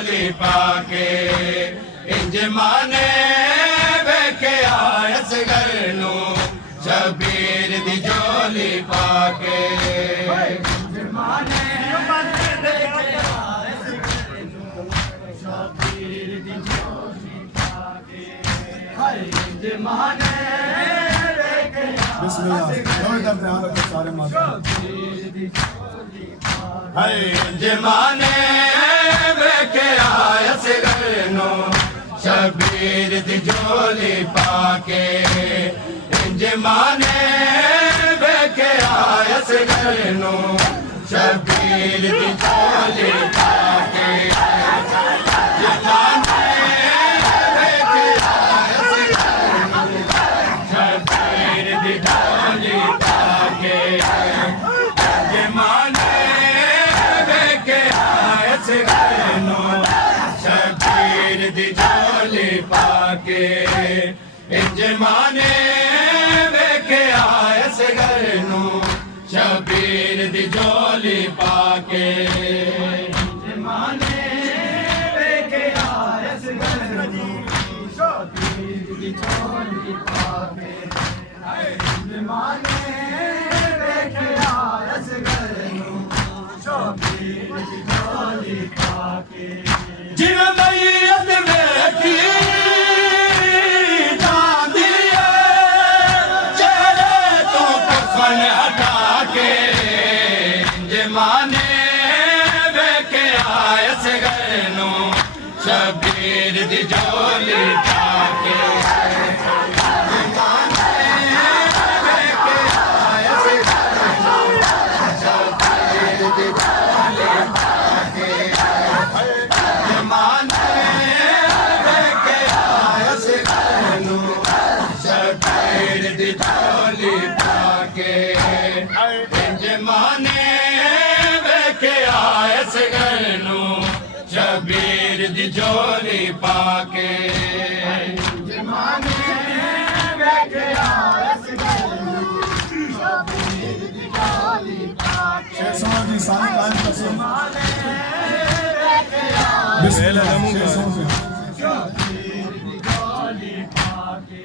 झोली पाके इंज माने वेखे आयस गरनू शबीर दी झोली पाके इंज माने वेखे आयस गरनू शबीर दी झोली पाके इंज माने वेखे आयस गरनू जमाने वेखे आयस गरनू शबीर दी झोली पाके जमाने वेखे आयस गरनू शबीर दी झोली पाके जमाने वेखे आयस गरनू शबीर दी झोली पाके जमाने शबीर दी झोली पाके जमाने वेखे आयस गरनू शबीर दी झोली पाके जमाने वेखे आयस गरनू शबीर दी झोली पाके जमाने वेखे आयस गरनू शबीर दी झोली पाके जिन मैयत वेखी जांदी है चेहरे तो कफन हटा के जमाने वेखे आयस गरनू शबीर दी झोली पाके जमाने वेखे आयस गरनू शबीर दी झोली पाके जमाने वेखे आयस गरनू शबीर दी झोली पाके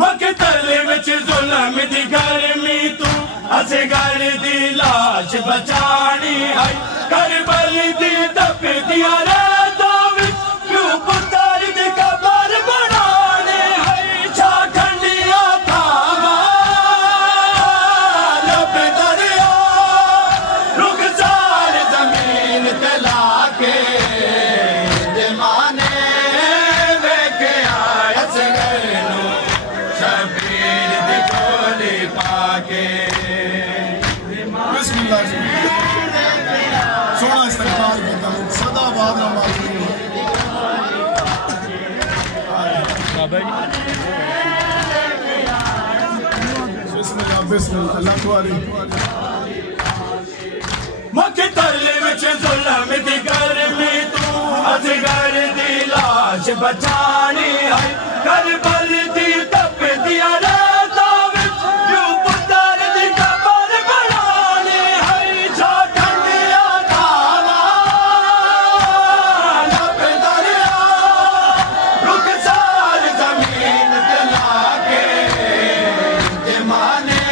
मकतल विच जुल्म दी गर्मी तू असगर दी लाश बचानी है करबल दी तपदिया राता विच क्यों पुत्र दी कबर बनाने है छा ठंडिया थावा लब दरिया रुखसार जमीन ते लाके जमाने वेखे आयस गरनू शबीर दी झोली पाके सोना इस्तेमाल करता हूँ सदा बाद अल्लाह मकतल विच जुल्म दी गर्मी तू असगर दी लाश बचानी है करबल दी तपदिया राता विच क्यों पुत्र दी कबर बनानी है छा ठंडिया थावा लब दरिया रुखसार जमीन ते लाके जमाने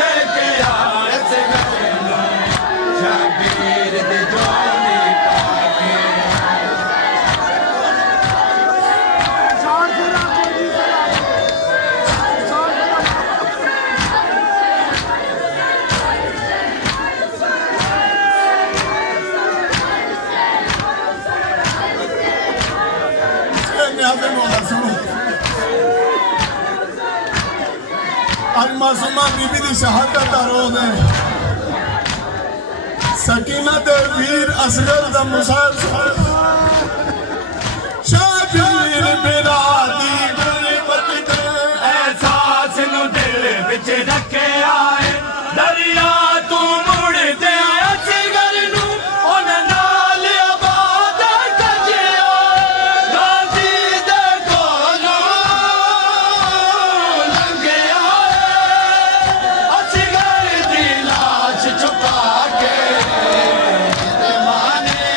वेखे आयस गरनू शबीर दी झोली पाके आज मासूमा बीबी दी शहादत दा रोज है सकीना ते वीर असगर दा मुसाफिर शबीर बिला दी गुरबत दे एहसास नू दिल विच रखे आए दरिया तू मुड़ दे असगर नू उन नाल आबाद कजिया गाजी दे कोलों लंघिया असगर दी लाश छुपा के जमाने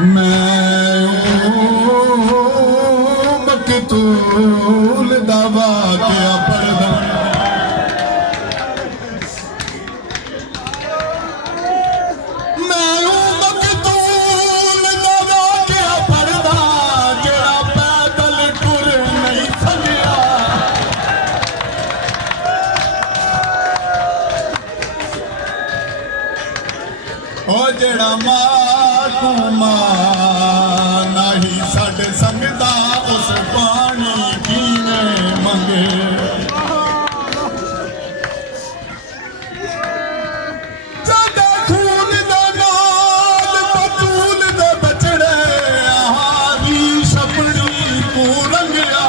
मैं मकतूल दा वाक़या पढ़दा मैं मकतूल दा वाक़या पढ़दा जेड़ा पैदल टुर नहीं सकिया ओ जेड़ा मां नहीं साडे संगदा उस पानी पीने मंगे जादा खून दा नाल बतूल दे बचड़े आहारी छपड़ी तू रंगया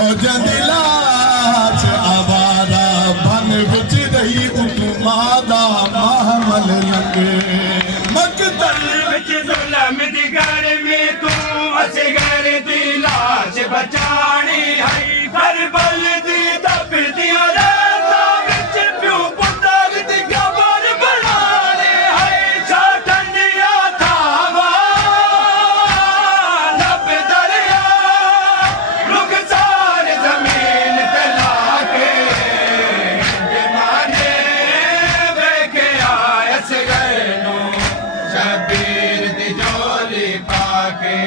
ओ जंदिलाच आवारा बन विच रही उतू मादा महमल लंगे मकदल विच जुल्म दी गर्मी तू असगर दी लाश बचानी है करबल दी तपदियां रातां विच प्यो पुत्तर दी कबर बनाने है छा ठंडिया थावा लब दरिया रुखसार जमीन ते लाके जमाने वेखे आए असगर नू शबीर दी झोली पाके